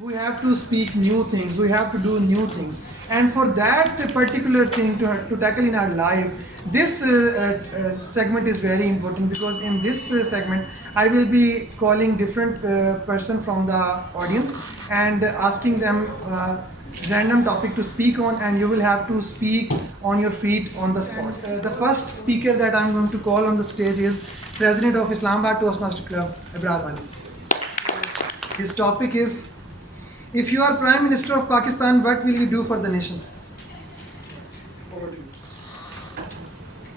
We have to speak new things, we have to do new things, and for that particular thing to tackle in our life, this segment is very important, because in this segment I will be calling different person from the audience and asking them random topic to speak on, and you will have to speak on your feet on the spot. The first speaker that I'm going to call on the stage is President of Islamabad Toastmaster Club, Abrar Wali. His topic is, if you are Prime Minister of Pakistan, what will you do for the nation?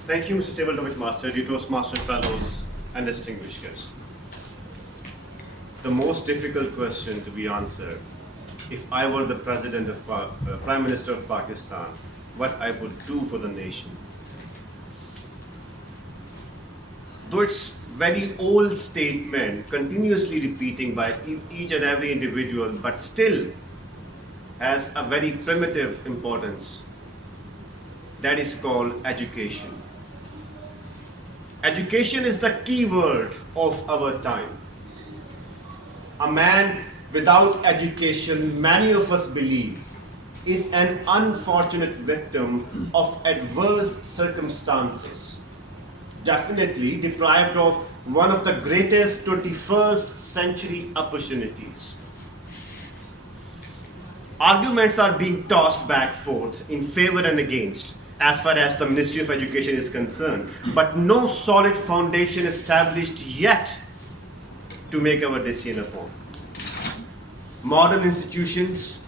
Thank you, Mr. Table Topic Master, dear Toastmaster Fellows, and distinguished guests. The most difficult question to be answered, if I were the President of Prime Minister of Pakistan, what I would do for the nation. Though it's very old statement, continuously repeating by each and every individual, but still has a very primitive importance. That is called education. Education is the key word of our time. A man without education, many of us believe, is an unfortunate victim of adverse circumstances. Definitely deprived of one of the greatest 21st century opportunities. Arguments are being tossed back forth in favor and against as far as the Ministry of Education is concerned, but no solid foundation established yet to make our decision upon. Modern institutions,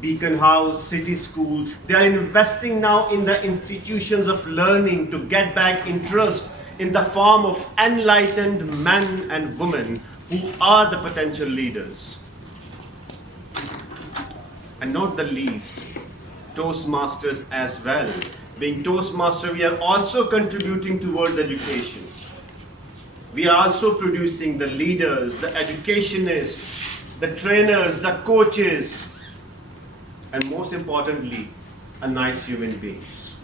Beacon House, City School, they are investing now in the institutions of learning to get back interest in the form of enlightened men and women who are the potential leaders. And not the least, Toastmasters as well. Being Toastmaster, we are also contributing towards education. We are also producing the leaders, the educationists, the trainers, the coaches, and most importantly, a nice human beings.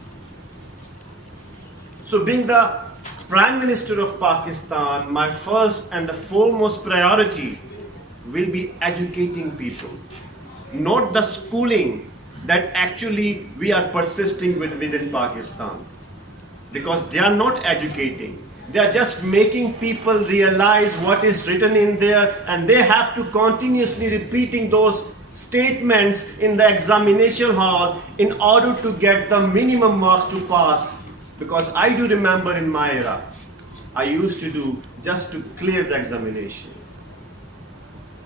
So being the Prime Minister of Pakistan, my first and the foremost priority will be educating people, not the schooling that actually we are persisting with within Pakistan. Because they are not educating. They are just making people realize what is written in there, and they have to continuously repeating those statements in the examination hall in order to get the minimum marks to pass. Because I do remember in my era, I used to do just to clear the examination.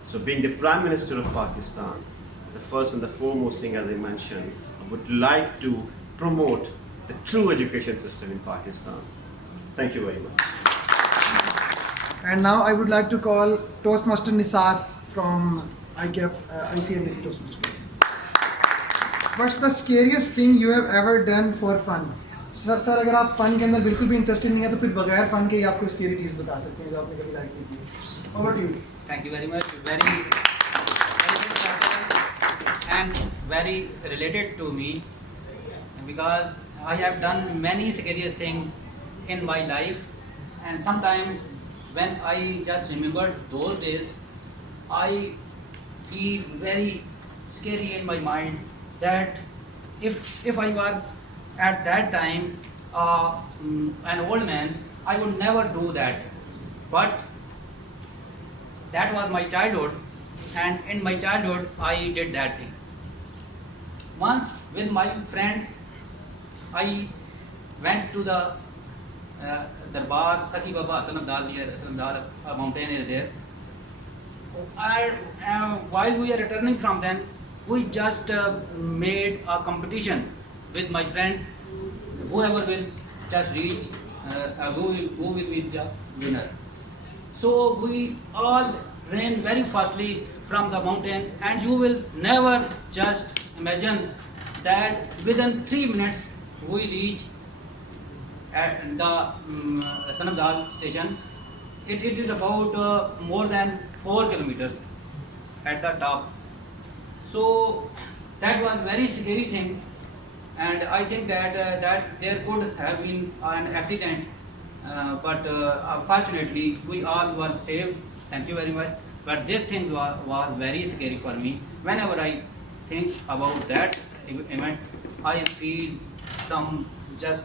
So being the Prime Minister of Pakistan, the first and the foremost thing, as I mentioned, I would like to promote the true education system in Pakistan. Thank you very much. And now I would like to call Toastmaster Nisar from ICMAP Toastmaster. What's the scariest thing you have ever done for fun? Sir अगर आप fun के अंदर बिल्कुल भी interested नहीं है तो फिर बगैर फन के ही आपको स्केरी चीज़ बता सकते हैं जो आपने कभी लाइक की थी. Over to you. Thank you very much. Very good question and very related to me, because I have done many scariest things in my life, and sometimes when I just remember those days, I feel very scary in my mind that if I were at that time an old man, I would never do that. But that was my childhood, and in my childhood I did that things. Once with my friends, I went to the Darbar Sachi Baba Islamabad, near Islamabad, a mountain is there. While we are returning from them, we just made a competition with my friends. Whoever will just reach, who will be the winner. So we all ran very fastly from the mountain, and you will never just imagine that within 3 minutes we reach at the Islamabad station. It is about more than 4 kilometers at the top. So that was very scary thing, and I think that there could have been an accident, but fortunately we all were saved. Thank you very much. But this thing was very scary for me. Whenever I think about that event, I feel some just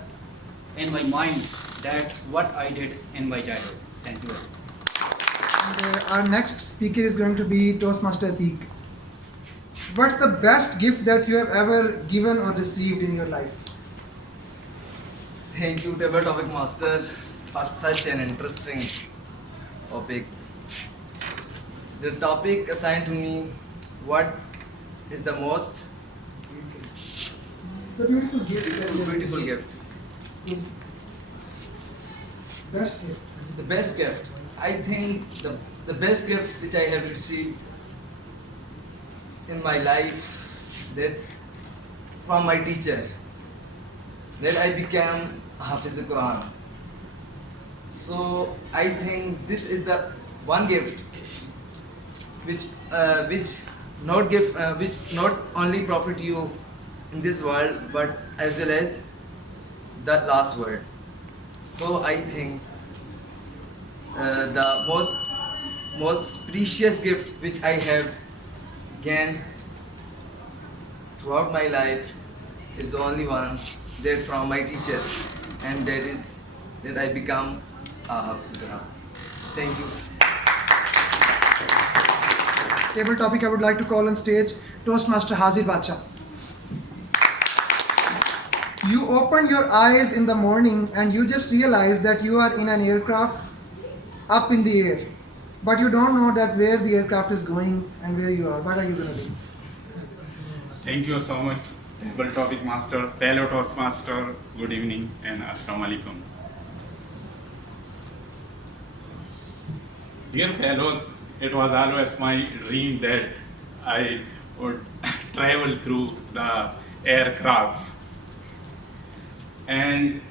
in my mind that what I did in my childhood. Thank you very much. And, our next speaker is going to be Toastmaster Ateek. What's the best gift that you have ever given or received in your life? Thank you, Table Topic Master, for such an interesting topic. The topic assigned to me, what is the most The beautiful gift. that you have beautiful received. gift? Best gift. The best gift. I think the best gift which I have received in my life, that from my teacher, that I became Hafiz Quran. So I think this is the one gift which not only profit you in this world but as well as the last world. So I think the most precious gift which I have gained throughout my life is the only one that from my teacher, and that is that I become a Hafiz Quran. Thank you. Table topic I would like to call on stage Toastmaster Hazir Bacha. You open your eyes in the morning and you just realize that you are in an aircraft up in the air, but you don't know that where the aircraft is going and where you are. What are you going to do? Thank you so much, Table Topic Master, fellow Toastmaster. Good evening and Assalamu alaikum. Dear fellows, it was always my dream that I would travel through the aircraft. And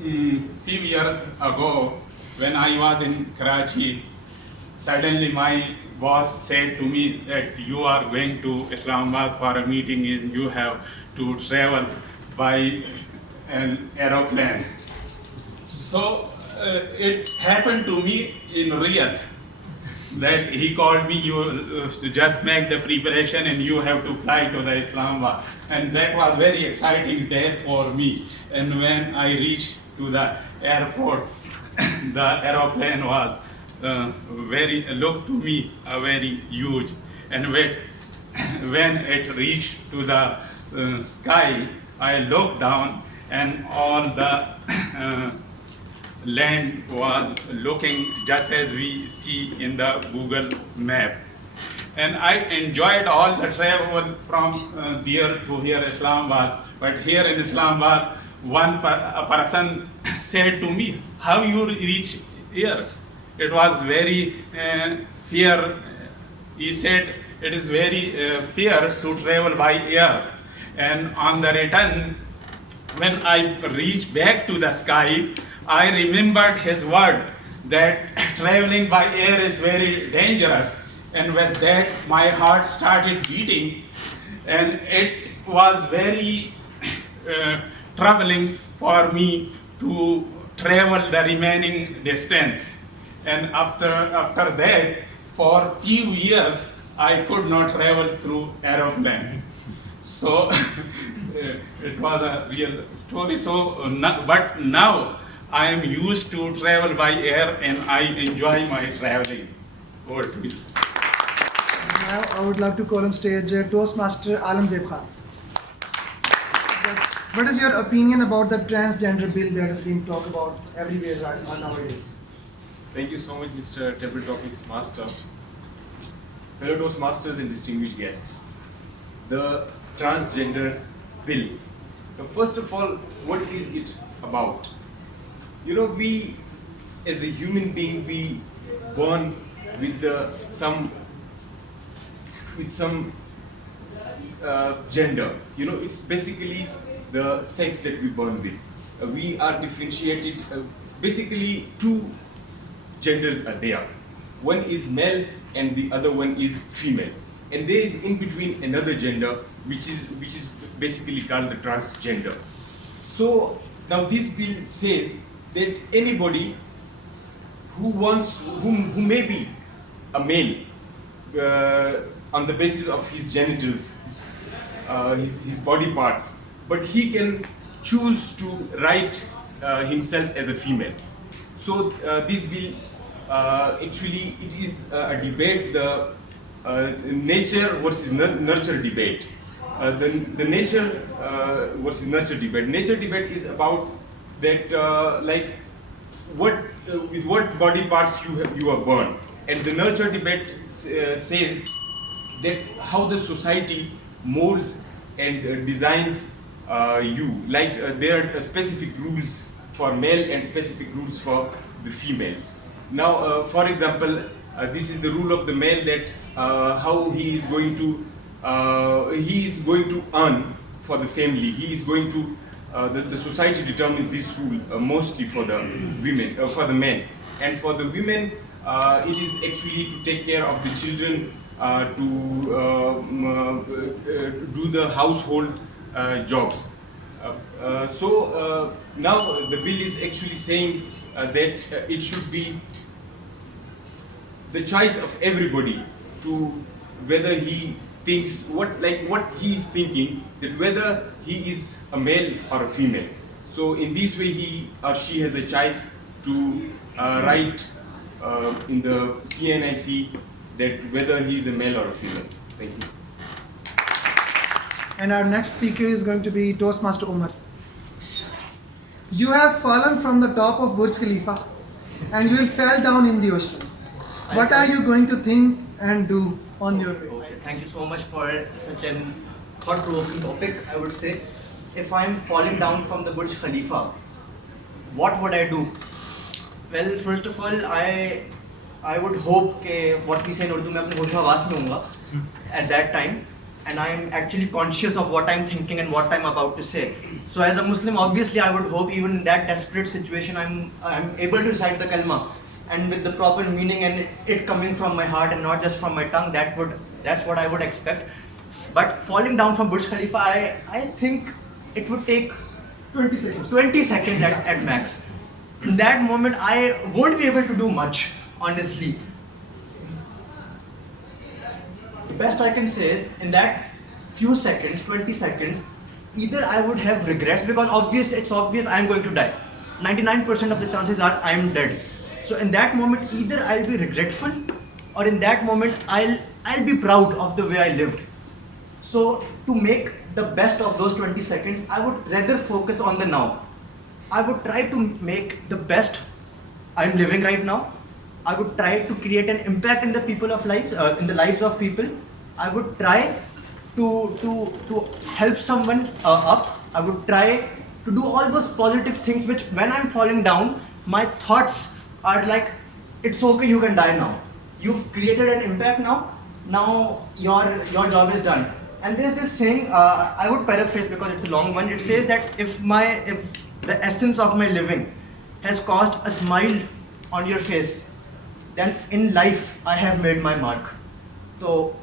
few years ago, when I was in Karachi, suddenly my boss said to me that you are going to Islamabad for a meeting and you have to travel by an aeroplane. So it happened to me in real that he called me, you to just make the preparation and you have to fly to the Islamabad. And that was very exciting day for me. And when I reached to the airport, the aeroplane was looked to me very huge. And when it reached to the sky, I looked down and all the land was looking just as we see in the Google map. And I enjoyed all the travel from there to here Islamabad. But here in Islamabad, a person said to me, how you reach here? It was very fear. He said, it is very fear to travel by air. And on the return, when I reached back to the sky, I remembered his word that traveling by air is very dangerous. And with that, my heart started beating, and it was very troubling for me to travel the remaining distance. And after that, for few years, I could not travel through aeroplane. So it was a real story. So, but now I am used to travel by air and I enjoy my traveling. Over to you. Now I would like to call on stage Toastmaster Alamzeb Khan. What is your opinion about the transgender bill that is being talked about everywhere right nowadays? Thank you so much, Mr. Table Topics Master. Fellow Toastmasters and distinguished guests. The transgender bill. Now, first of all, what is it about? You know, we as a human being, we born with some gender. You know, it's basically the sex that we born with. We are differentiated. Basically, two genders are there. One is male and the other one is female. And there is in between another gender which is basically called the transgender. So now this bill says that anybody who may be a male on the basis of his genitals, his body parts, but he can choose to write himself as a female. So this bill actually it is a debate, the nature versus nurture debate. The nature versus nurture debate. Nature debate is about that like what with what body parts you are born, and the nurture debate says that how the society molds and designs you. Like there are specific rules for male and specific rules for the females. Now, for example, this is the rule of the male that how he is going to earn for the family. He is going to the society determines this rule mostly for the women, for the men, and for the women it is actually to take care of the children, to do the household jobs. So now the bill is actually saying that it should be the choice of everybody to whether he thinks what he is thinking, that whether he is a male or a female. So in this way he or she has a choice to write in the CNIC that whether he is a male or a female. Thank you. And our next speaker is going to be Toastmaster Umar. You have fallen from the top of Burj Khalifa and you will fall down in the ocean. What are you going to think and do on your way? Okay, thank you so much for such an thought-provoking topic. I would say, if I am falling down from the Burj Khalifa, what would I do? Well, first of all, I would hope that what we say in Urdu, मैं अपने होश-ओ-हवास में होऊंगा at that time, and I am actually conscious of what I am thinking and what I am about to say. So as a Muslim, obviously, I would hope even in that desperate situation, I'm able to recite the kalma, and with the proper meaning and it coming from my heart and not just from my tongue. That's what I would expect. But falling down from Burj Khalifa, I think it would take 20 seconds. 20 seconds at max. In that moment, I won't be able to do much, honestly. Best I can say is, in that few seconds, 20 seconds, either I would have regrets, because it's obvious I am going to die. 99% of the chances are I am dead. So in that moment, either I'll be regretful, or in that moment I'll be proud of the way I lived. So to make the best of those 20 seconds, I would rather focus on the now. I would try to make the best I'm living right now. I would try to create an impact in the in the lives of people. I would try to help someone up. I would try to do all those positive things which, when I'm falling down, my thoughts are like, it's okay, you can die now. You've created an impact now. Now your job is done. And there's this saying, I would paraphrase because it's a long one. It says that if the essence of my living has caused a smile on your face, then in life I have made my mark. So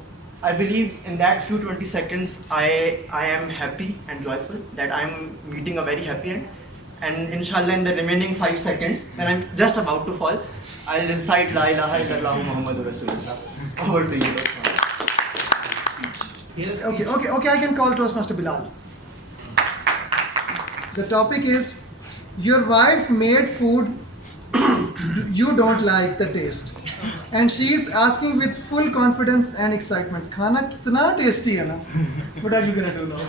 I believe in that few 20 seconds I am happy and joyful that I'm meeting a very happy end. And inshallah, in the remaining 5 seconds, when I'm just about to fall, I'll recite La ilaha illallah Muhammadur Rasulullah. Over to you. Yes. Okay, I can call Toastmaster Bilal. The topic is, your wife made food you don't like the taste, and she is asking with full confidence and excitement, "Khana kitna tasty hai na?" What are you gonna do now?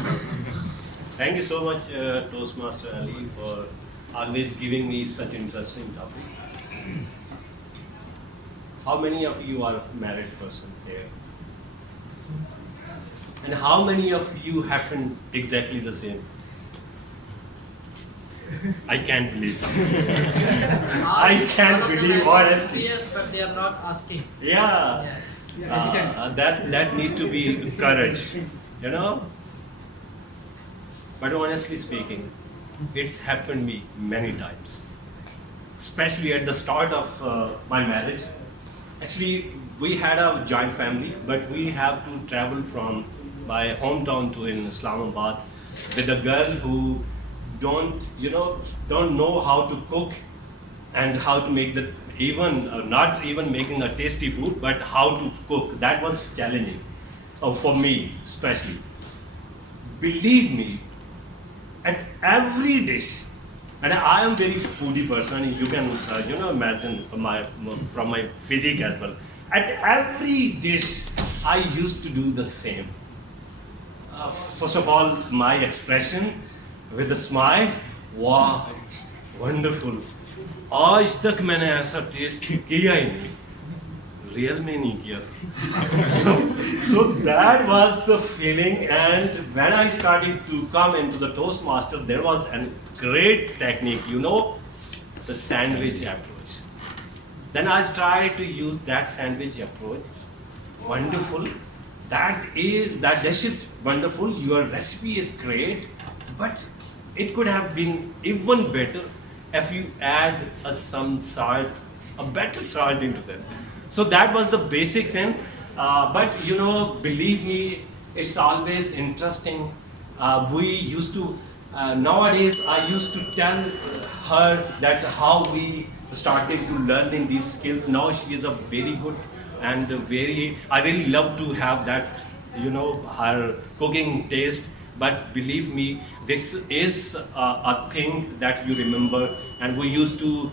Thank you so much, Toastmaster Ali, for always giving me such interesting topic. How many of you are married person here? And how many of you happen exactly the same? I can't believe it. I can't believe, honestly. Yes, but they are not asking. Yeah. Yes. That needs to be courage, you know. But honestly speaking, it's happened me many times, especially at the start of my marriage. Actually, we had a joint family, but we have to travel from my hometown to in Islamabad with a girl who don't know how to cook and how to make the even not even making a tasty food, but how to cook. That was challenging, for me especially. Believe me, at every dish, and I am very foodie person. You can imagine from my physique as well. At every dish, I used to do the same. First of all, my expression with a smile, wow, wonderful. आज तक मैंने ऐसा test किया ही नहीं, real में नहीं किया. So that was the feeling, and when I started to come into the Toastmaster, there was a great technique, the sandwich approach. Then I tried to use that sandwich approach. Wonderful. That dish is wonderful. Your recipe is great, but it could have been even better if you add some salt, a better salt into that. So that was the basic thing. But believe me, it's always interesting. We used to nowadays I used to tell her that how we started to learning these skills. Now she is a very good and I really love to have that, her cooking taste. But believe me, this is a thing that you remember, and we used to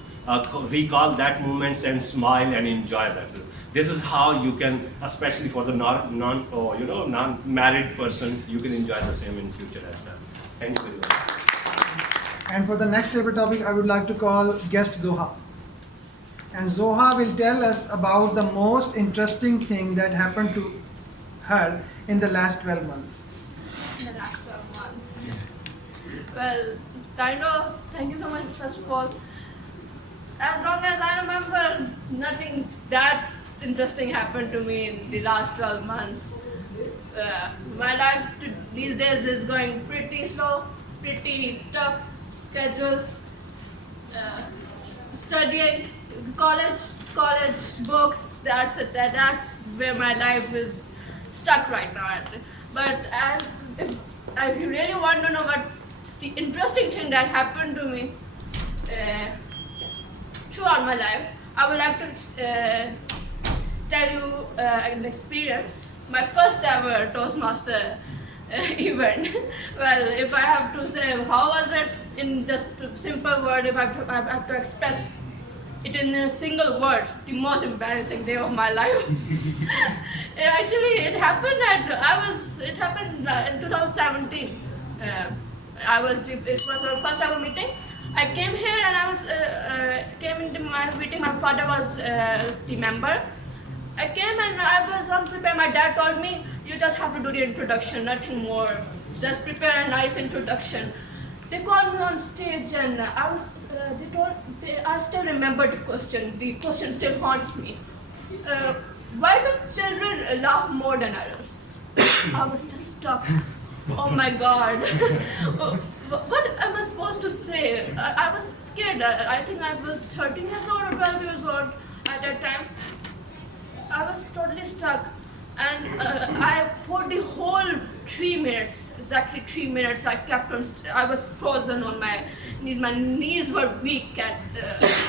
recall that moments and smile and enjoy that. This is how you can, especially for the non-married person, you can enjoy the same in future as well. Thank you very much. And for the next table topic, I would like to call guest Zoha. And Zoha will tell us about the most interesting thing that happened to her in the last 12 months. In the last 12 months. Well, thank you so much, first of all. As long as I remember, nothing that interesting happened to me in the last 12 months. My life these days is going pretty slow, pretty tough schedules, studying, college books, that's it. That's where my life is stuck right now. But if you really want to know what's the interesting thing that happened to me throughout my life, I would like to tell you an experience. My first ever Toastmaster event. Well, if I have to say how was it in just a simple word, if I have to express it in a single word, the most embarrassing day of my life. Actually, it happened in 2017. It was our first ever meeting. I came here and I was came into my meeting. My father was the member. I came and I was unprepared. My dad told me, you just have to do the introduction, nothing more. Just prepare a nice introduction. They called me on stage and I still remember the question. The question still haunts me. Why do children laugh more than adults? I was just stuck. Oh my God. What am I supposed to say? I was scared. I think I was 13 years old or 12 years old at that time. I was totally stuck. And for the whole 3 minutes, exactly 3 minutes, I was frozen on my knees. My knees were weak, and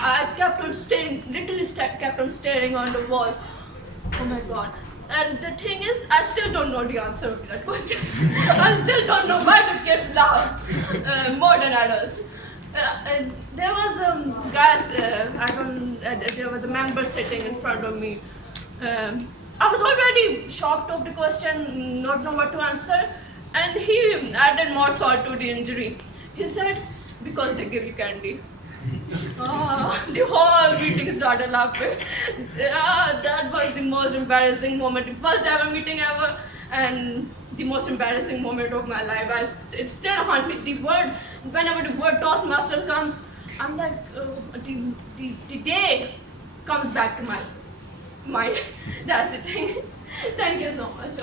I kept on staring, kept on staring on the wall. Oh my God. And the thing is, I still don't know the answer to that question. I still don't know why the kids laugh more than adults. And there was there was a member sitting in front of me. I was already shocked of the question, not know what to answer, and he added more salt to the injury. He said, because they give you candy. The whole meeting started laughing. That was the most embarrassing moment, the first ever meeting ever, and the most embarrassing moment of my life. It still haunts me. Whenever the word Toastmaster comes, I'm like, the day comes back to my mind. That's the thing. Thank you so much.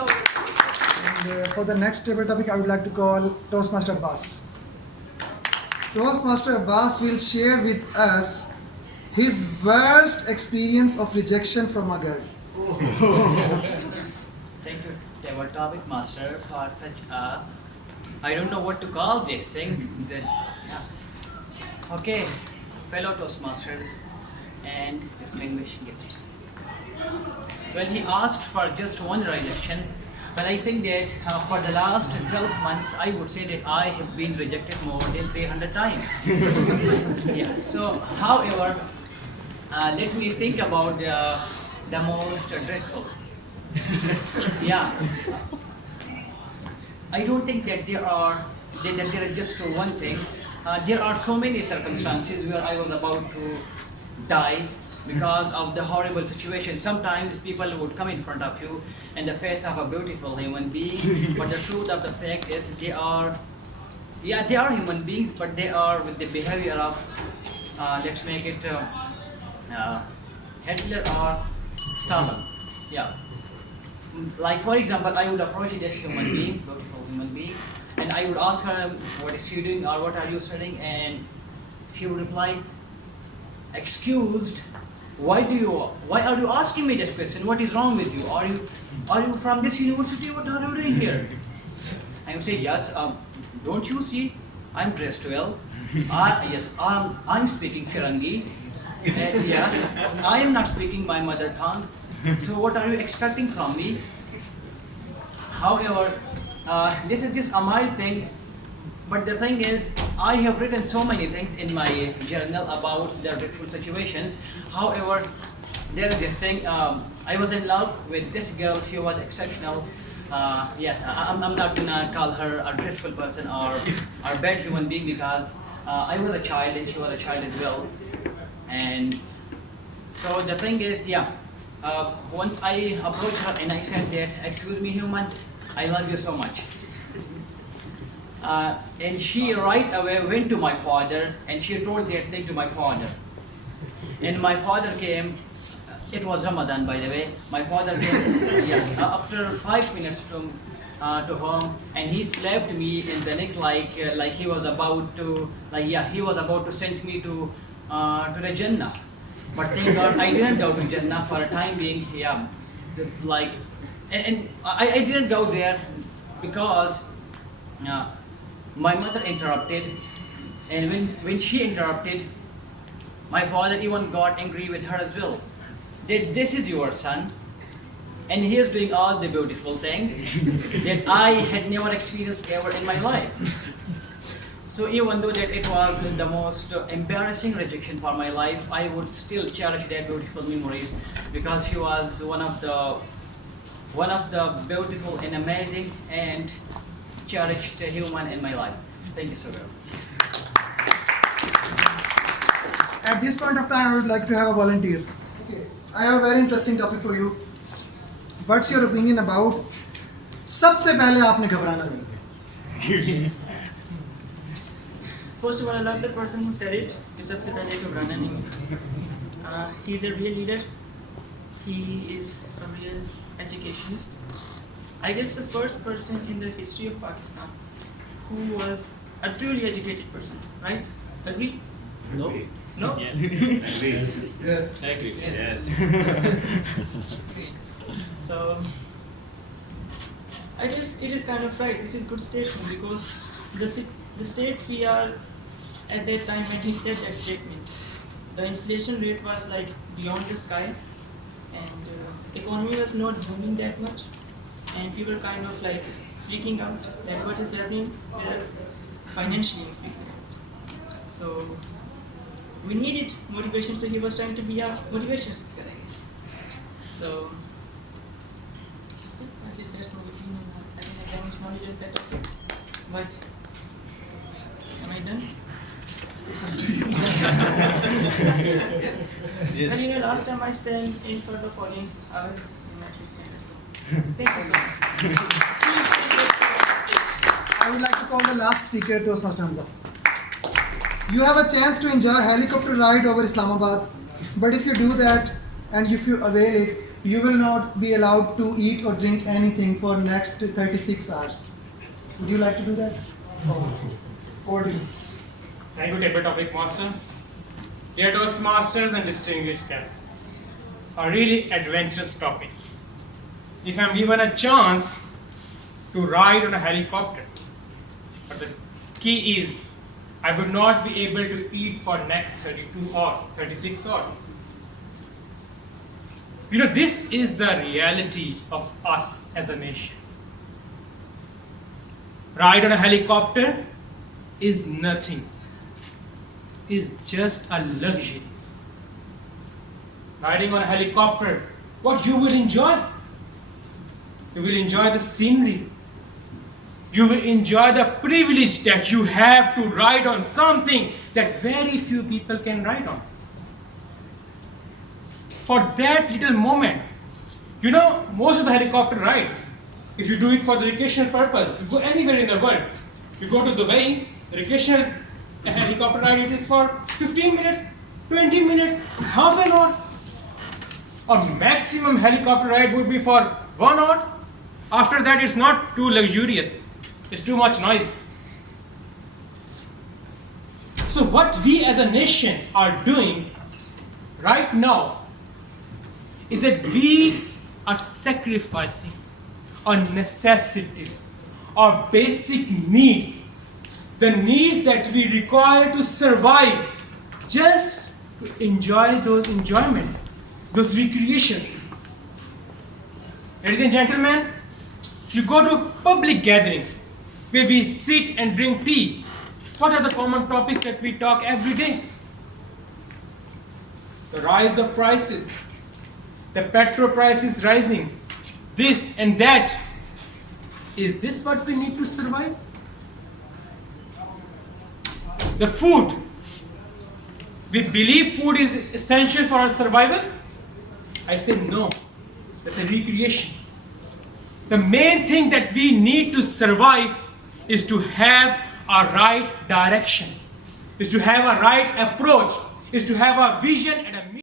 And for the next table topic, I would like to call Toastmaster Abbas. Toastmaster Abbas will share with us his worst experience of rejection from a girl. Thank you, table topic master, for such a, I don't know what to call this thing. Okay, fellow Toastmasters, and distinguished guests. Well, he asked for just one rejection, but I think that for the last 12 months, I would say that I have been rejected more than 300 times. Yeah. So, however, let me think about the most dreadful. Yeah. I don't think that there is just one thing. There are so many circumstances where I was about to die because of the horrible situation. Sometimes people would come in front of you in the face of a beautiful human being, but the truth of the fact is they are human beings, but they are with the behavior of, let's make it Hitler or Stalin. Yeah. Like for example, I would approach this human being, beautiful human being, and I would ask her, what is she doing or what are you studying? And she would reply, excused, why are you asking me this question? What is wrong with you? Are you from this university? What are you doing here? I would say, yes, don't you see I'm dressed well? Yes, I'm speaking Firangi. Yeah, I am not speaking my mother tongue. So what are you expecting from me? However, this is just a mild thing, but the thing is, I have written so many things in my journal about the dreadful situations. However, there is this thing, I was in love with this girl, she was exceptional. Yes, I'm not gonna call her a dreadful person or bad human being because I was a child and she was a child as well. And so the thing is, yeah, once I approached her and I said that, excuse me human, I love you so much. And she right away went to my father and she told that thing to my father. And my father came, it was Ramadan by the way, my father came yes, after 5 minutes to home, and he slapped me in the neck like he was about to, he was about to send me to the Jannah. But thank God I didn't go to Jannah for a time being. Yeah, and I didn't go there because my mother interrupted, and when she interrupted, my father even got angry with her as well. That this is your son, and he is doing all the beautiful things that I had never experienced ever in my life. So even though that it was the most embarrassing rejection for my life, I would still cherish that beautiful memories because he was one of the beautiful and amazing and cherished human in my life. Thank you so very much. At this point of time, I would like to have a volunteer. Okay, I have a very interesting topic for you. What's your opinion about सबसे पहले आपने घबराना नहीं? First of all, I love the person who said it. कि सबसे पहले घबराना नहीं. He's a real leader. He is a real educationist. I guess the first person in the history of Pakistan who was a truly educated person, right? Agree? No? No? Yes. Yes. Agree. Yes. So, I guess it is kind of right. This is a good statement because the state we are at that time when he said that statement, the inflation rate was like beyond the sky, and economy was not booming that much, and we were kind of like freaking out that what is happening with us financially speaking. So we needed motivation, so he was trying to be a motivation speaker, I guess. So at least that's my opinion. I think I have much knowledge of that topic. But am I done? Well, you know, last time I stand in front of audience, I was in my sister. So thank you so much. I would like to call the last speaker, Toastmaster Hamza. You have a chance to enjoy a helicopter ride over Islamabad, but if you do that and if you avail it, you will not be allowed to eat or drink anything for next 36 hours. Would you like to do that? Over to you. Thank you, table topic master. Dear Toastmasters and distinguished guests, a really adventurous topic. If I'm given a chance to ride on a helicopter, but the key is I would not be able to eat for next 32 hours, 36 hours. You know, this is the reality of us as a nation. Ride on a helicopter is nothing, is just a luxury. Riding on a helicopter, what you will enjoy? You will enjoy the scenery. You will enjoy the privilege that you have to ride on something that very few people can ride on. For that little moment, you know, most of the helicopter rides, if you do it for the recreational purpose, you go anywhere in the world. You go to Dubai, the recreational helicopter ride, it is for 15 minutes, 20 minutes, half an hour. Or maximum helicopter ride would be for 1 hour. After that, it's not too luxurious. It's too much noise. So what we as a nation are doing right now is that we are sacrificing our necessities, our basic needs, the needs that we require to survive, just to enjoy those enjoyments, those recreations. Ladies and gentlemen, you go to public gathering where we sit and drink tea. What are the common topics that we talk every day? The rise of prices, the petrol price is rising, this and that. Is this what we need to survive? The food. We believe food is essential for our survival? I say no. That's a recreation. The main thing that we need to survive is to have a right direction, is to have a right approach, is to have a vision and a mission.